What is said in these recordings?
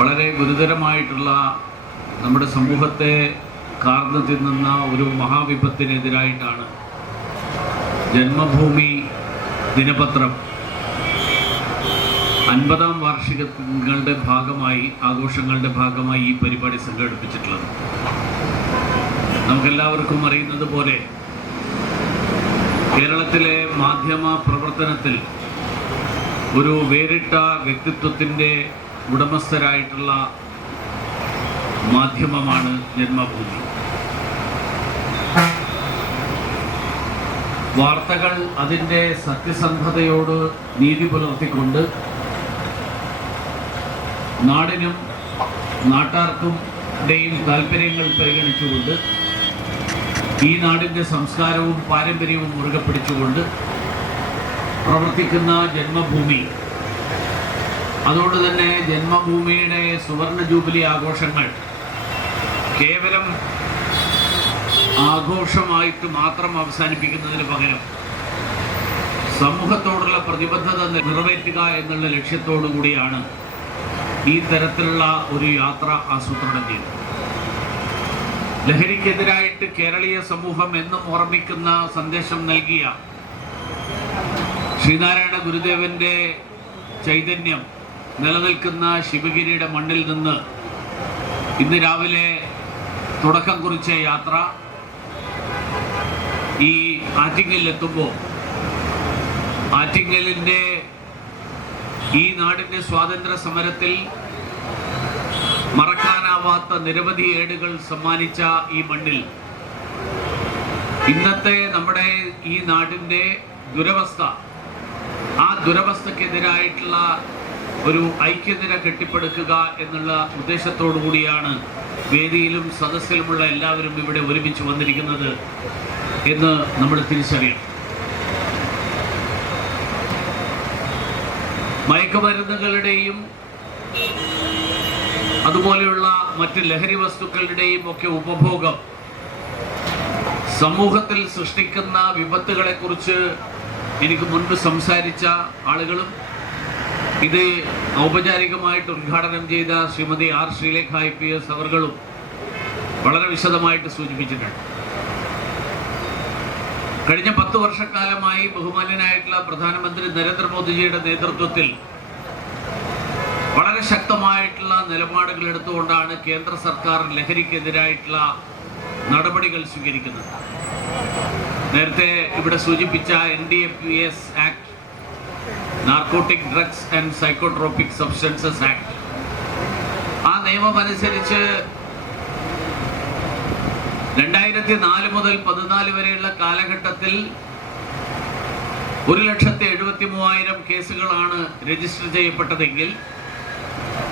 വളരെ ഗുരുതരമായിട്ടുള്ള നമ്മുടെ സമൂഹത്തെ കാർന്നു തിന്നുന്ന ഒരു മഹാവിപത്തിനെതിരായിട്ടാണ് ജന്മഭൂമി ദിനപത്രം. അൻപതാം വാർഷികങ്ങളുടെ ഭാഗമായി ആഘോഷങ്ങളുടെ ഭാഗമായി ഈ പരിപാടി സംഘടിപ്പിച്ചിട്ടുള്ളത്. നമുക്കെല്ലാവർക്കും അറിയുന്നത് പോലെ കേരളത്തിലെ മാധ്യമ പ്രവർത്തനത്തിൽ ഒരു വേറിട്ട വ്യക്തിത്വത്തിന്റെ ഉടമസ്ഥരായിട്ടുള്ള മാധ്യമമാണ് ജന്മഭൂമി. വാർത്തകൾ അതിന്റെ സത്യസന്ധതയോട് നീതി പുലർത്തിക്കൊണ്ട് നാടിനും നാട്ടാർക്കും ടെയും താല്പര്യങ്ങൾ പരിഗണിച്ചുകൊണ്ട് ഈ നാടിന്റെ സംസ്കാരവും പാരമ്പര്യവും മുറുകെ പിടിച്ചുകൊണ്ട് പ്രവർത്തിക്കുന്ന ജന്മഭൂമി അതുകൊണ്ട് തന്നെ ജന്മഭൂമിയുടെ സുവർണ ജൂബിലി ആഘോഷങ്ങൾ കേവലം ആഘോഷമായിട്ട് മാത്രം അവസാനിപ്പിക്കുന്നതിന് പകരം സമൂഹത്തോടുള്ള പ്രതിബദ്ധത നിറവേറ്റുക എന്നുള്ള ലക്ഷ്യത്തോടു കൂടിയാണ് ഈ തരത്തിലുള്ള ഒരു യാത്ര ആസൂത്രണം ചെയ്തത്. ലഹരിക്കെതിരായിട്ട് കേരളീയ സമൂഹം എന്നും ഓർമ്മിക്കുന്ന സന്ദേശം നൽകിയ ശ്രീനാരായണ ഗുരുദേവന്റെ ചൈതന്യം നിലനിൽക്കുന്ന ശിവഗിരിയുടെ മണ്ണിൽ നിന്ന് ഇന്ന് രാവിലെ തുടക്കം കുറിച്ച യാത്ര ഈ ആറ്റിങ്ങലിലെത്തുമ്പോൾ ആറ്റിങ്ങലിന്റെ ഈ നാടിന്റെ സ്വാതന്ത്ര്യ സമരത്തിൽ മറക്കാനാവാത്ത നിരവധി ഏടുകൾ സമ്മാനിച്ച ഈ മണ്ണിൽ ഇന്നത്തെ നമ്മുടെ ഈ നാടിന്റെ ദുരവസ്ഥ ആ ദുരവസ്ഥക്കെതിരായിട്ടുള്ള ഒരു ഐക്യനിര കെട്ടിപ്പടുക്കുക എന്നുള്ള ഉദ്ദേശത്തോടു കൂടിയാണ് വേദിയിലും സദസ്സിലുമുള്ള എല്ലാവരും ഇവിടെ ഒരുമിച്ച് വന്നിരിക്കുന്നത് എന്ന് നമ്മൾ തിരിച്ചറിയണം. മയക്കുമരുന്നുകളുടെയും അതുപോലെയുള്ള മറ്റ് ലഹരി വസ്തുക്കളുടെയും ഒക്കെ ഉപഭോഗം സമൂഹത്തിൽ സൃഷ്ടിക്കുന്ന വിപത്തുകളെക്കുറിച്ച് എനിക്ക് മുൻപ് സംസാരിച്ച ആളുകളും ഇത് ഔപചാരികമായിട്ട് ഉദ്ഘാടനം ചെയ്ത Shrimati R Sreelekha I P S അവർകളും വളരെ വിശദമായിട്ട് സൂചിപ്പിച്ചിട്ടുണ്ട്. കഴിഞ്ഞ പത്ത് വർഷക്കാലമായി ബഹുമാന്യനായിട്ടുള്ള പ്രധാനമന്ത്രി നരേന്ദ്രമോദിജിയുടെ നേതൃത്വത്തിൽ വളരെ ശക്തമായിട്ടുള്ള നിലപാടുകൾ എടുത്തുകൊണ്ടാണ് കേന്ദ്ര സർക്കാർ ലഹരിക്കെതിരായിട്ടുള്ള നടപടികൾ സ്വീകരിക്കുന്നത്. നേരത്തെ ഇവിടെ സൂചിപ്പിച്ച N D A P S act narcotic drugs and psychotropic substances act ആ നിയമം അനുസരിച്ച് രണ്ടായിരത്തി നാല് മുതൽ പതിനാല് വരെയുള്ള കാലഘട്ടത്തിൽ ഒരു ലക്ഷത്തി എഴുപത്തി മൂവായിരം കേസുകളാണ് രജിസ്റ്റർ ചെയ്യപ്പെട്ടതെങ്കിൽ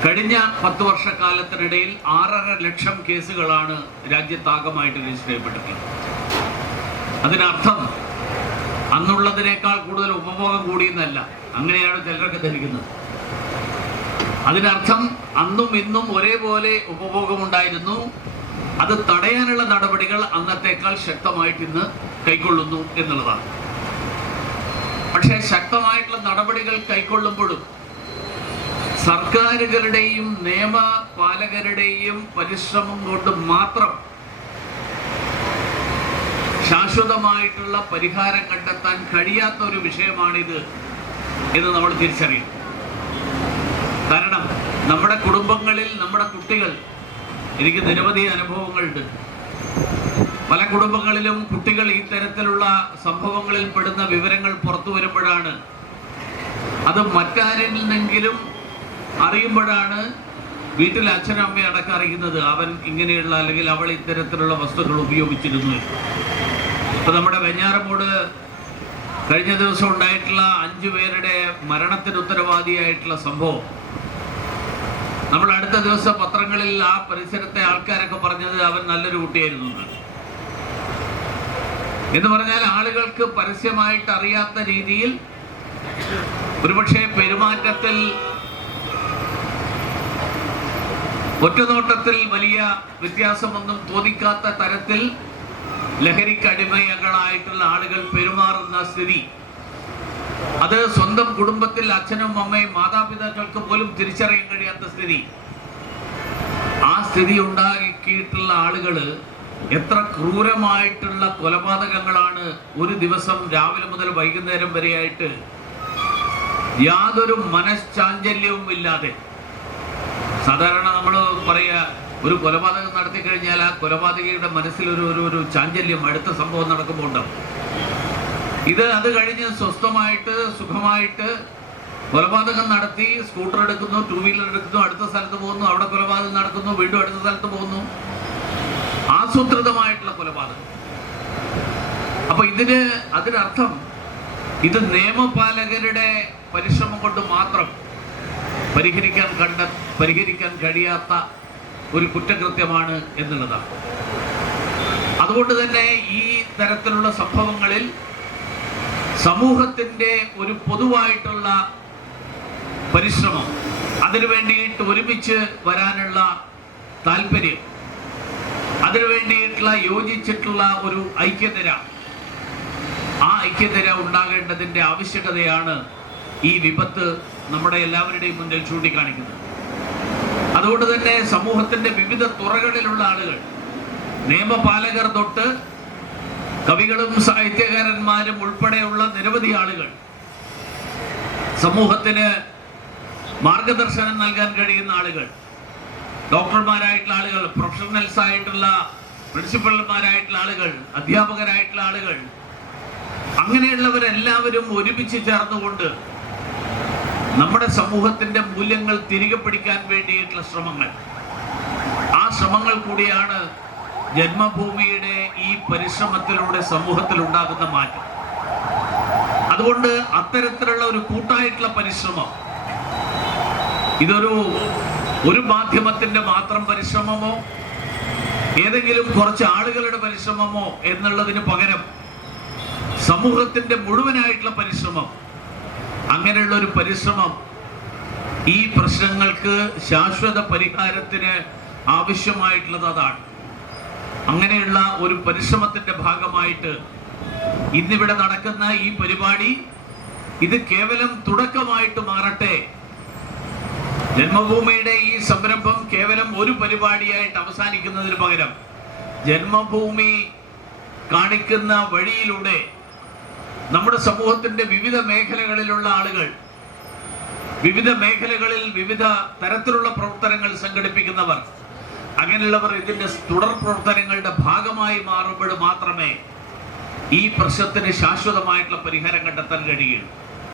കഴിഞ്ഞ പത്ത് വർഷക്കാലത്തിനിടയിൽ ആറര ലക്ഷം കേസുകളാണ് രാജ്യത്താകമായിട്ട് രജിസ്റ്റർ ചെയ്യപ്പെട്ടിട്ടുള്ളത് അതിനർത്ഥം അന്നുള്ളതിനേക്കാൾ കൂടുതൽ ഉപഭോഗം കൂടിയെന്നല്ല. അങ്ങനെയാണ് ചിലരൊക്കെ ധരിക്കുന്നത്. അതിനർത്ഥം അന്നും ഇന്നും ഒരേപോലെ ഉപഭോഗമുണ്ടായിരുന്നു. അത് തടയാനുള്ള നടപടികൾ അന്നത്തേക്കാൾ ശക്തമായിട്ട് ഇന്ന് കൈക്കൊള്ളുന്നു എന്നുള്ളതാണ്. പക്ഷേ ശക്തമായിട്ടുള്ള നടപടികൾ കൈക്കൊള്ളുമ്പോഴും സർക്കാരുകളുടെയും നിയമപാലകരുടെയും പരിശ്രമം കൊണ്ട് മാത്രം ശാശ്വതമായിട്ടുള്ള പരിഹാരം കണ്ടെത്താൻ കഴിയാത്ത ഒരു വിഷയമാണിത്. എന്ന് നമ്മൾ തിരിച്ചറിയും. കാരണം നമ്മുടെ കുടുംബങ്ങളിൽ നമ്മുടെ കുട്ടികൾ എനിക്ക് നിരവധി അനുഭവങ്ങളുണ്ട്. പല കുടുംബങ്ങളിലും കുട്ടികൾ ഈ തരത്തിലുള്ള സംഭവങ്ങളിൽ പെടുന്ന വിവരങ്ങൾ പുറത്തു വരുമ്പോഴാണ്. അത് മറ്റാരിൽ നിന്നെങ്കിലും അറിയുമ്പോഴാണ് വീട്ടിൽ അച്ഛനും അമ്മയും അടക്കം അറിയുന്നത് അവൻ ഇങ്ങനെയുള്ള അല്ലെങ്കിൽ അവൾ ഇത്തരത്തിലുള്ള വസ്തുക്കൾ ഉപയോഗിച്ചിരുന്നു. ഇപ്പം നമ്മുടെ വെഞ്ഞാറമൂട് കഴിഞ്ഞ ദിവസം ഉണ്ടായിട്ടുള്ള അഞ്ചു പേരുടെ മരണത്തിന് ഉത്തരവാദിയായിട്ടുള്ള സംഭവം നമ്മൾ അടുത്ത ദിവസം പത്രങ്ങളിൽ ആ പരിസരത്തെ ആൾക്കാരൊക്കെ പറഞ്ഞത് അവൻ നല്ലൊരു കുട്ടിയായിരുന്നു. എന്ന് പറഞ്ഞാൽ ആളുകൾക്ക് പരസ്യമായിട്ട് അറിയാത്ത രീതിയിൽ ഒരുപക്ഷെ പെരുമാറ്റത്തിൽ ഒറ്റനോട്ടത്തിൽ വലിയ വ്യത്യാസമൊന്നും തോന്നിക്കാത്ത തരത്തിൽ ലഹരിക്കടിമകളായിട്ടുള്ള ആളുകൾ പെരുമാറുന്ന സ്ഥിതി. അത് സ്വന്തം കുടുംബത്തിൽ അച്ഛനും അമ്മയും മാതാപിതാക്കൾക്ക് പോലും തിരിച്ചറിയാൻ കഴിയാത്ത സ്ഥിതി. ആ സ്ഥിതി ഉണ്ടാക്കിയിട്ടുള്ള ആളുകൾ എത്ര ക്രൂരമായിട്ടുള്ള കൊലപാതകങ്ങളാണ് ഒരു ദിവസം രാവിലെ മുതൽ വൈകുന്നേരം വരെയായിട്ട് യാതൊരു മനഃശാഞ്ചല്യവും ഇല്ലാതെ സാധാരണ നമ്മൾ പറയുക ഒരു കൊലപാതകം നടത്തി കഴിഞ്ഞാൽ ആ കൊലപാതകയുടെ മനസ്സിൽ ഒരു ഒരു ഒരു ചാഞ്ചല്യം അടുത്ത സംഭവം നടക്കുമ്പോൾ ഉണ്ടാവും ഇത് അത് കഴിഞ്ഞ് സ്വസ്ഥമായിട്ട് സുഖമായിട്ട് കൊലപാതകം നടത്തി സ്കൂട്ടർ എടുക്കുന്നു ടൂ വീലർ എടുക്കുന്നു അടുത്ത സ്ഥലത്ത് പോകുന്നു അവിടെ കൊലപാതകം നടക്കുന്നു വീണ്ടും അടുത്ത സ്ഥലത്ത് പോകുന്നു. ആസൂത്രിതമായിട്ടുള്ള കൊലപാതകം. അപ്പൊ ഇതിന് അതിനർത്ഥം ഇത് നിയമപാലകരുടെ പരിശ്രമം കൊണ്ട് മാത്രം പരിഹരിക്കാൻ കണ്ട പരിഹരിക്കാൻ കഴിയാത്ത ഒരു കുറ്റകൃത്യമാണ് എന്നുള്ളതാണ്. അതുകൊണ്ട് തന്നെ ഈ തരത്തിലുള്ള സംഭവങ്ങളിൽ സമൂഹത്തിന്റെ ഒരു പൊതുവായിട്ടുള്ള പരിശ്രമം അതിനു വേണ്ടിയിട്ട് ഒരുമിച്ച് വരാനുള്ള താല്പര്യം അതിനു വേണ്ടിയിട്ടുള്ള യോജിച്ചിട്ടുള്ള ഒരു ഐക്യനിര ആ ഐക്യനിര ഉണ്ടാകേണ്ടതിന്റെ ആവശ്യകതയാണ് ഈ വിപത്ത് നമ്മുടെ എല്ലാവരുടെയും മുന്നിൽ ചൂണ്ടിക്കാണിക്കുന്നത്. അതുകൊണ്ട് തന്നെ സമൂഹത്തിന്റെ വിവിധ തുറകളിലുള്ള ആളുകൾ നിയമപാലകർ തൊട്ട് കവികളും സാഹിത്യകാരന്മാരും ഉൾപ്പെടെയുള്ള നിരവധി ആളുകൾ സമൂഹത്തിന് മാർഗദർശനം നൽകാൻ കഴിയുന്ന ആളുകൾ ഡോക്ടർമാരായിട്ടുള്ള ആളുകൾ പ്രൊഫഷണൽസ് ആയിട്ടുള്ള പ്രിൻസിപ്പൽമാരായിട്ടുള്ള ആളുകൾ അധ്യാപകരായിട്ടുള്ള ആളുകൾ അങ്ങനെയുള്ളവരെല്ലാവരും ഒരുമിച്ച് ചേർന്നുകൊണ്ട് നമ്മുടെ സമൂഹത്തിന്റെ മൂല്യങ്ങൾ തിരികെ പിടിക്കാൻ വേണ്ടിയിട്ടുള്ള ശ്രമങ്ങൾ. ആ ശ്രമങ്ങൾ കൂടിയാണ് ജന്മഭൂമിയുടെ ഈ പരിശ്രമത്തിലൂടെ സമൂഹത്തിൽ ഉണ്ടാകുന്ന മാറ്റം. അതുകൊണ്ട് അത്തരത്തിലുള്ള ഒരു കൂട്ടായിട്ടുള്ള പരിശ്രമം ഇതൊരു ഒരു മാധ്യമത്തിന്റെ മാത്രം പരിശ്രമമോ ഏതെങ്കിലും കുറച്ച് ആളുകളുടെ പരിശ്രമമോ എന്നുള്ളതിന് പകരം സമൂഹത്തിന്റെ മുഴുവനായിട്ടുള്ള പരിശ്രമം അങ്ങനെയുള്ള ഒരു പരിശ്രമം ഈ പ്രശ്നങ്ങൾക്ക് ശാശ്വത പരിഹാരത്തിന് ആവശ്യമായിട്ടുള്ളത് അതാണ്. അങ്ങനെയുള്ള ഒരു പരിശ്രമത്തിന്റെ ഭാഗമായിട്ട് ഇന്നിവിടെ നടക്കുന്ന ഈ പരിപാടി ഇത് കേവലം തുടക്കമായിട്ട് മാറട്ടെ. ജന്മഭൂമിയുടെ ഈ സംരംഭം കേവലം ഒരു പരിപാടിയായിട്ട് അവസാനിക്കുന്നതിന് പകരം ജന്മഭൂമി കാണിക്കുന്ന വഴിയിലൂടെ നമ്മുടെ സമൂഹത്തിന്റെ വിവിധ മേഖലകളിലുള്ള ആളുകൾ വിവിധ മേഖലകളിൽ വിവിധ തരത്തിലുള്ള പ്രവർത്തനങ്ങൾ സംഘടിപ്പിക്കുന്നവർ അങ്ങനെയുള്ളവർ ഇതിന്റെ തുടർ പ്രവർത്തനങ്ങളുടെ ഭാഗമായി മാറുമ്പോൾ മാത്രമേ ഈ പ്രശ്നത്തിന് ശാശ്വതമായിട്ടുള്ള പരിഹാരം കണ്ടെത്താൻ കഴിയുള്ളൂ